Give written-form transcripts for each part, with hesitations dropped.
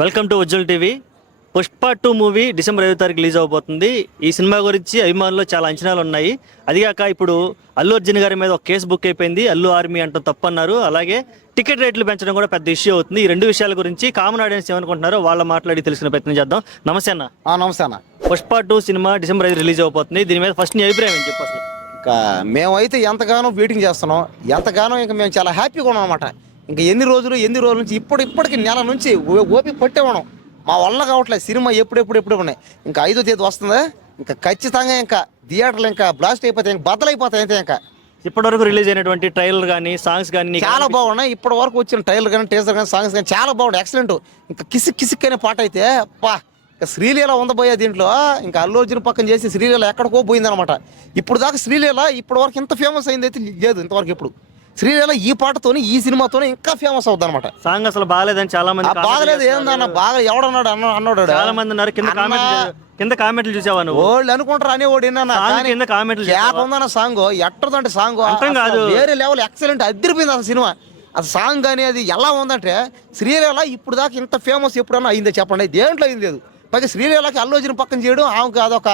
Welcome to Ujwal TV. Pushpa 2 movie December 5 release అవబోతుంది. ఈ cinema గురించి అభిమానుల్లో చాలా అంచనాలు ఉన్నాయి. అదిగాక ఇప్పుడు అల్లు అర్జున్ గారి మీద ఒక కేసు బుక్ అయిపోయింది. అల్లు ఆర్మీ అంటూ తప్పన్నారు. అలాగే టికెట్ రేట్లు పెంచడం కూడా పెద్ద ఇష్యూ అవుతుంది. ఈ రెండు విషయాల గురించి కామన్ ఆడియన్స్ ఏమనుకుంటున్నారో వాళ్ళ మాట్లాడి తెలుసుకునే ప్రయత్నం చేద్దాం. నమస్తే అన్న. నమస్తే అన్న. పుష్ప 2 సినిమా డిసెంబర్ 5 రిలీజ్ అవబోతుంది. దీని మీద ఫస్ట్ నీ అభిప్రాయం ఏం చెప్పు అసలు? ఇంకా మేమైతే ఎంతగానో వెయిటింగ్ చేస్తున్నాం, ఎంతగానో ఇంకా మేము చాలా హ్యాపీగా ఉన్నాం అనమాట. ఇంకా ఎన్ని రోజుల నుంచి ఇప్పటికి నెల నుంచి ఓపిక పట్టేవాళ్ళం. మా వల్ల కావట్లేదు సినిమా ఎప్పుడు ఉన్నాయి. ఇంకా 5వ తేదీ వస్తుందా, ఇంకా ఖచ్చితంగా ఇంకా థియేటర్లు ఇంకా బ్లాస్ట్ అయిపోతాయి, ఇంకా బద్దలైపోతాయి. అంతే ఇంకా ఇప్పటివరకు రిలీజ్ అయినటువంటి ట్రైలర్ కానీ సాంగ్స్ కానీ చాలా బాగున్నాయి. ఇప్పటి వరకు వచ్చిన ట్రైలర్ కానీ టీజర్ కానీ సాంగ్స్ కానీ చాలా బాగున్నాయి, ఎక్సలెంట్. ఇంకా కిసిక్ అనే పాట అయితే పా ఇంకా శ్రీలీల ఉందబోయే దీంట్లో. ఇంకా అల్లు అర్జున్ పక్కన చేసి శ్రీలీల ఎక్కడికో పోయిందనమాట. ఇప్పుడు దాకా శ్రీలీల ఇప్పటి వరకు ఇంత ఫేమస్ అయింది అయితే లేదు ఇంతవరకు. ఇప్పుడు శ్రీలీల ఈ పాటతోని ఈ సినిమాతోనే ఇంకా ఫేమస్ అవుతుంది అనమాట. సాంగ్ అసలు బాగాలేదని చాలా మంది బాగలేదు ఏందన్న, బాగా ఎవడన్నాడు అన్నాడు చాలా మంది ఉన్నారు. కింద కామెంట్లు చూసావా నువ్వు? వాళ్ళు అనుకుంటారు అనేవాడు కింద కామెంట్లు ఉందన్న సాంగ్ ఎట్టదంటే సాంగ్ కాదు, వేరే లెవెల్ ఎక్సలెంట్ అదిరిపోయింది అసలు సినిమా. అది సాంగ్ అనేది ఎలా ఉందంటే శ్రీలీల ఇప్పుడు దాకా ఇంత ఫేమస్ ఎప్పుడన్నా అయిందో చెప్పండి? దేంట్లో అయింది లేదు. పైగా శ్రీలీలకి అల్లు అర్జున్ పక్కన చేయడం ఆమెకి అదొక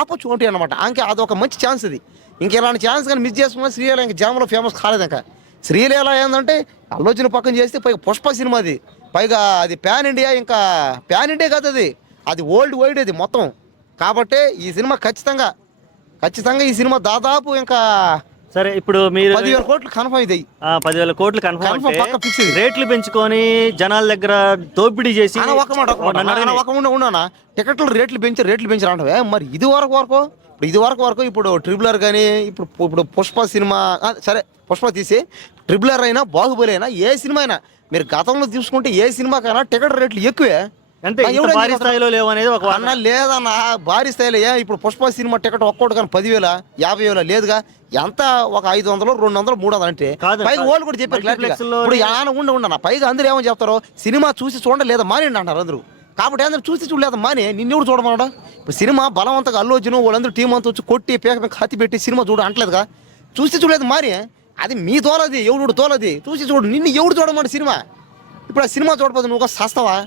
ఆపర్చునిటీ అనమాట. ఆమెకి అదొక మంచి ఛాన్స్. ఇది ఇంకెలాంటి ఛాన్స్ కానీ మిస్ చేసుకున్నా శ్రీలీల ఇంకా జామ్లో ఫేమస్ కాలేదు. ఇంకా శ్రీలీల ఏంటంటే అల్లు అర్జున్ పక్కన చేస్తే పైగా పుష్ప సినిమాది, పైగా అది ప్యాన్ ఇండియా. ఇంకా ప్యాన్ ఇండియా కాదు, అది వరల్డ్ వైడ్ అది మొత్తం. కాబట్టి ఈ సినిమా ఖచ్చితంగా ఈ సినిమా దాదాపు ఇంకా సరే ఇప్పుడు మీరు 10,000 కోట్లు కన్ఫర్మ్ ఇది. 10,000 కోట్లు కన్ఫర్మ్. రేట్లు పెంచుకొని జనాల దగ్గర దోపిడీ చేసి ఉండనా టికెట్లు రేట్లు పెంచారు అంటే మరి ఇది వరకు ఇప్పుడు ట్రిబులర్ కానీ ఇప్పుడు పుష్ప సినిమా సరే, పుష్ప తీసి ట్రిబులర్ అయినా బాహుబలి అయినా ఏ సినిమా అయినా మీరు గతంలో తీసుకుంటే ఏ సినిమాకైనా టికెట్ రేట్లు ఎక్కువే. అంటే భారీ స్థాయిలో లేవనేది ఒక అన్న లేదన్న, భారీ స్థాయిలో. ఇప్పుడు పుష్ప సినిమా టికెట్ ఒక్కోటి కానీ 10,000 50,000 లేదుగా. ఎంత ఒక 500 200 300 అంటే పైగా వాళ్ళు కూడా చెప్పారు. ఇప్పుడు ఉండనా పైగా అందరూ ఏమని చెప్తారో సినిమా చూసి చూడలేదా మానేండి అంటారు అందరూ. కాబట్టి అందరూ చూసి చూడలేదు మానే నిన్నెవడు చూడమన్నాడు. ఇప్పుడు సినిమా బలవంతంగా అల్లు అర్జున్ వాళ్ళందరూ టీం అంతా వచ్చి కొట్టి పేక కత్తి పెట్టి సినిమా చూడ అంటలేదుగా. చూసి చూడలేదు మానే, అది మీ తోలది, ఎవడు తోలది. చూసి చూడు, నిన్ను ఎవడు చూడమంటాడు సినిమా. ఇప్పుడు ఆ సినిమా చూడపోతే నువ్వు సస్తావా?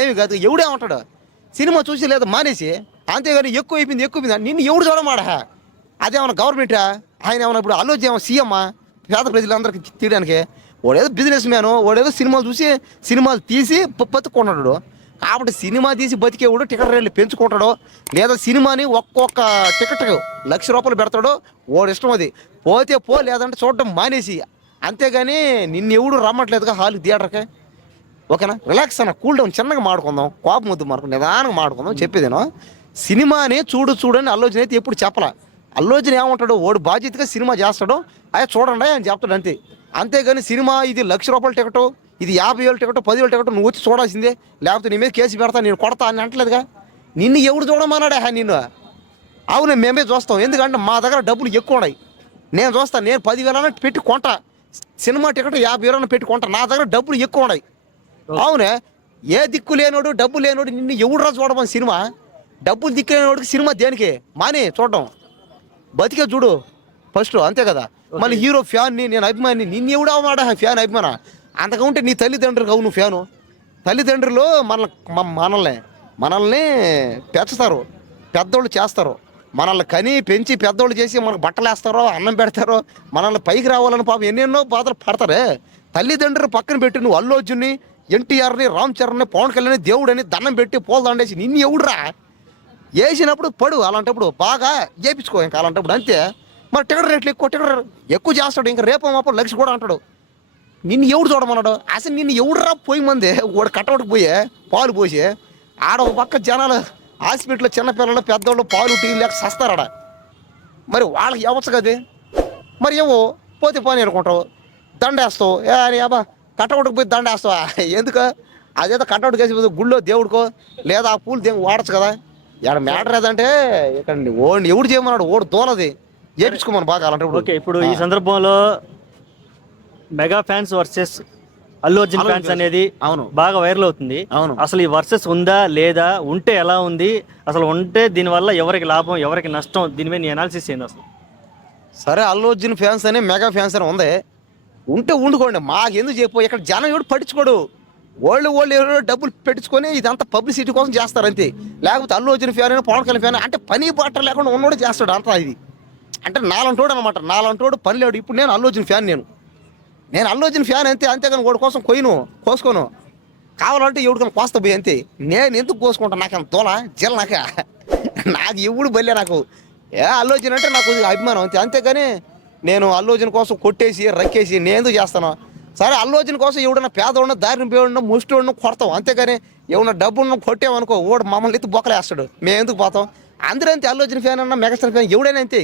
ఏమి కాదు, ఎవడేమంటాడు. సినిమా చూసి లేదా మానేసి, అంతేగాని ఎక్కువ అయిపోయింది నిన్ను ఎవడు చూడమాడా. అదేమన్నా గవర్నమెంటా? ఆయన ఏమన్నా ఇప్పుడు అల్లు అర్జున్ సీఎమ్మా పేద ప్రజలందరికీ తీయడానికి? వాడేదో బిజినెస్ మ్యాను, వాడేదో సినిమాలు తీసి బతుకుంటాడు. కాబట్టి సినిమా తీసి బతికేవాడు టికెట్ రేట్లు పెంచుకుంటాడో, లేదా సినిమాని ఒక్కొక్క టికెట్ ₹1,00,000 పెడతాడో వాడు ఇష్టం. అది పోతే లేదంటే చూడడం మానేసి. అంతేగాని నిన్ను ఎవడు రమ్మట్లేదుగా హాల్ థియేటర్కి. ఓకేనా, రిలాక్స్ అన్న, కూల్ డౌన్, చిన్నగా మాడుకుందాం, కోపం వద్దు మనకు, నిదానంగా మాడుకుందాం. చెప్పేదేనో సినిమాని చూడని అల్లు అర్జున్ అయితే ఎప్పుడు చెప్పలా. అల్లు అర్జున్ ఏమంటాడు, వాడు బాధ్యతగా సినిమా చేస్తాడు, అయ్యా చూడండి అని చెప్తాడు అంతే. అంతేగాని సినిమా ఇది ₹1,00,000 టికెట్, ఇది 50,000 టికెట్, 10,000 టికెట్ నువ్వు వచ్చి చూడాల్సిందే, లేకపోతే నీ మీద కేసు పెడతా, నేను కొడతా అని అంటలేదుగా. నిన్ను ఎవడు చూడమన్నాడా నిన్ను? అవును మేమే చూస్తాం, ఎందుకంటే మా దగ్గర డబ్బులు ఎక్కువ ఉన్నాయి. నేను చూస్తాను, నేను 10,000 పెట్టి కొంటా సినిమా టికెట్, 50,000 పెట్టి కొంటా, నా దగ్గర డబ్బులు ఎక్కువ ఉన్నాయి. అవునే, ఏ దిక్కు లేనోడు డబ్బు లేనోడు నిన్ను ఎవడు రా చూడమని సినిమా? డబ్బులు దిక్కు లేనోడికి సినిమా దేనికి? మానే చూడడం, బతికే చూడు ఫస్ట్, అంతే కదా. మళ్ళీ హీరో ఫ్యాన్ని, నేను అభిమాని, నిన్ను ఎవడు అవమాడా ఫ్యాన్ అభిమాన? అంతకుంటే నీ తల్లిదండ్రులు కావు నువ్వు ఫ్యాను. తల్లిదండ్రులు మనల్ని పెంచుతారు, పెద్దోళ్ళు చేస్తారు. మనల్ని కని పెంచి పెద్దోళ్ళు చేసి మనకు బట్టలు వేస్తారో, అన్నం పెడతారో, మనల్ని పైకి రావాలని పాపం ఎన్నెన్నో బాధలు పడతారే. తల్లిదండ్రులు పక్కన పెట్టి నువ్వు అల్లు అర్జున్ని, ఎన్టీఆర్ని, రామ్ చరణ్ని, పవన్ కళ్యాణ్ దేవుడని దండం పెట్టి పూల దండేసి నిన్ను ఎవడురా వేసినప్పుడు పడు. అలాంటప్పుడు బాగా చేయించుకో. ఇంకా అలాంటప్పుడు అంతే. మరి టికెట్ రేట్లు ఎక్కువ చేస్తాడు. ఇంకా రేపు మాపో లక్ష కూడా అంటాడు. నిన్ను ఎవడు చూడమన్నాడు? అసలు నిన్ను ఎవడురా పోయి మంది వాడు కట్టవడికి పోయే పాలు పోసి ఆడ ఒక పక్క జనాలు హాస్పిటల్లో చిన్నపిల్లలు పెద్దోళ్ళు పాలు టీ లేక సస్తారాడ. మరి వాళ్ళకి ఇవ్వచ్చు కదే. మరి ఏవో పోతే పోనీ అనుకుంటావు, దండేస్తావు. అరే అబ్బా కట్టవడికి పోయి దండేస్తావా? ఎందుకు? అదేదో కట్టవడికి వేసి గుళ్ళో దేవుడికో లేదా ఆ పూలు దేవుడు వాడచ్చు కదా. ఇక్కడ మ్యాటర్ ఏదంటే ఇక్కడ ఓడి ఎవడు చేయమన్నాడు, ఓడి దోలది చేయించుకోమని బాగా. అలాంటి ఓకే, ఇప్పుడు ఈ సందర్భంలో mega fans versus Allu Arjun fans అనేది బాగా వైరల్ అవుతుంది. అసలు ఈ వర్సెస్ ఉందా లేదా, ఉంటే ఎలా ఉంది, అసలు ఉంటే దీనివల్ల ఎవరికి లాభం ఎవరికి నష్టం, దీని మీద నీ అనాలిసిస్ ఏంది అసలు? సరే, అల్లు అర్జున్ ఫ్యాన్స్ అని మెగా ఫ్యాన్స్ అని ఉంది, ఉంటే ఉండుకోండి, మాకెందుకు చెప్పు. ఇక్కడ జనం ఎవడు పట్టించుకోడు. వాళ్ళు ఎవరో డబ్బులు పెట్టించుకొని ఇదంతా పబ్లిసిటీ కోసం చేస్తారు అంతే. లేకపోతే అల్లు అర్జున్ ఫ్యాన్ అయినా పవన్ కళ్యాణ్ ఫ్యాన్ అంటే పని బాట లేకుండా ఉన్నోడు చేస్తాడు అంతా. ఇది అంటే నాలంటోడు అనమాట, నాలంటోడు పని లేడు. ఇప్పుడు నేను అల్లు అర్జున్ ఫ్యాన్, నేను అల్లు అర్జున్ ఫ్యాన్ అంతే. అంతేగాని వాడి కోసం కోసుకోను. కావాలంటే ఎవడికైనా కోస్తా పోయి అంతే. నేను ఎందుకు కోసుకుంటాను? నాకేం తోల జిల్ నాకు ఎవడు బల్లే. నాకు అల్లు అర్జున్ అంటే నాకు అభిమానం అంతే. అంతేగాని నేను అల్లు అర్జున్ కోసం కొట్టేసి రక్కేసి నేను ఎందుకు చేస్తాను? సరే అల్లు అర్జున్ కోసం ఎవడన్నా పేదవాడిన దారిని పోయిన ముష్టి కొడతాం. అంతేగాని ఎవడన్నా డబ్బున్న కొట్టామనుకో ఓడు మమ్మల్ని ఎత్తి బొక్కలేస్తాడు. మేము ఎందుకు పోతాం? అందరూ అంతే. అల్లు అర్జున్ ఫ్యాన్ అన్నా మెగాస్టార్ ఫ్యాన్ ఎవడైనా అంతే.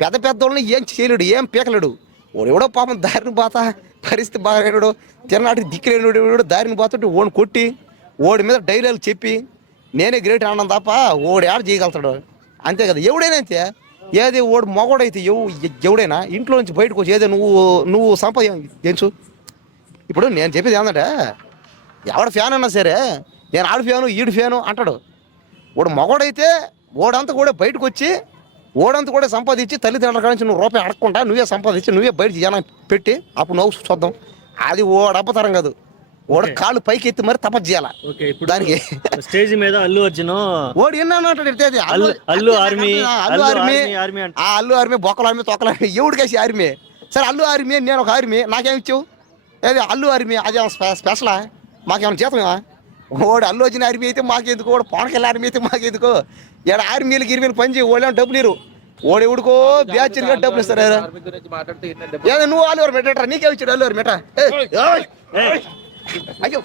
పెద్ద వాళ్ళని ఏం చేయలేడు, ఏం పీకలేడు. వాడు ఎవడో పాపం దారిని పోతా పరిస్థితి బాగాలేడు, తిన్నాటికి దిక్కులేడు ఎవడో దారిని పోతుంటే ఓడిని కొట్టి ఓడి మీద డైలాగులు చెప్పి నేనే గ్రేట్ అన్నాను తప్ప ఓడి యాడ్ చేయగలుగుతాడు అంతే కదా. ఎవడైనా అంతే. ఏది ఓడు మొగోడైతే ఎవడైనా ఇంట్లో నుంచి బయటకు వచ్చి ఏదో నువ్వు సంపాదించు. ఇప్పుడు నేను చెప్పేది ఏంటంటే ఎవడ ఫ్యాన్ అన్నా సరే నేను ఆడు ఫ్యాను ఈడు ఫ్యాను అంటాడు. వాడు మగోడైతే ఓడంతా కూడా బయటకు వచ్చి ఓడంతా కూడా సంపాదించి తల్లిదండ్రుల కాడ నుంచి నువ్వు రూపాయి అడగకుండా నువ్వే సంపాదించి నువ్వే బయట జనం పెట్టి అప్పుడు నవ్వు చూద్దాం. అది ఓడబ్బతరం కాదు. ఓడ కాళ్ళు పైకి ఎత్తి మరి తపస్సు చేయాల. దానికి స్టేజ్ మీద అల్లు అర్జున్ ఓడి ఎన్నట్టు అల్లు ఆర్మీ అల్లు ఆర్మీ బొక్కల ఆర్మీ తొక్కల ఆర్మీ ఎవడికేసి ఆర్మీ. సరే అల్లు ఆర్మీ నేను ఒక ఆర్మీ నాకేమి ఇచ్చావు? ఏది అల్లు ఆర్మీ అది స్పెషలా? మాకేమైనా జీతమేమా? ఓడు అల్లు వచ్చిన ఆర్మీ అయితే మాకెందుకు, ఓడు పవన్ కళ్యాణ్ ఆర్మీ అయితే మాకెందుకు? ఇక్కడ ఆర్మీలు గిరిమీలు పని చేయి ఓడేమో డబ్బులు ఇరు. ఓడు ఎవడికో బ్యాచ్ డబ్బులు ఇస్తారు. ఏదో నువ్వు అల్లు వారు మెట్టరా నీకే ఇచ్చాడు అల్లు వారు మెట్ట. అయ్యో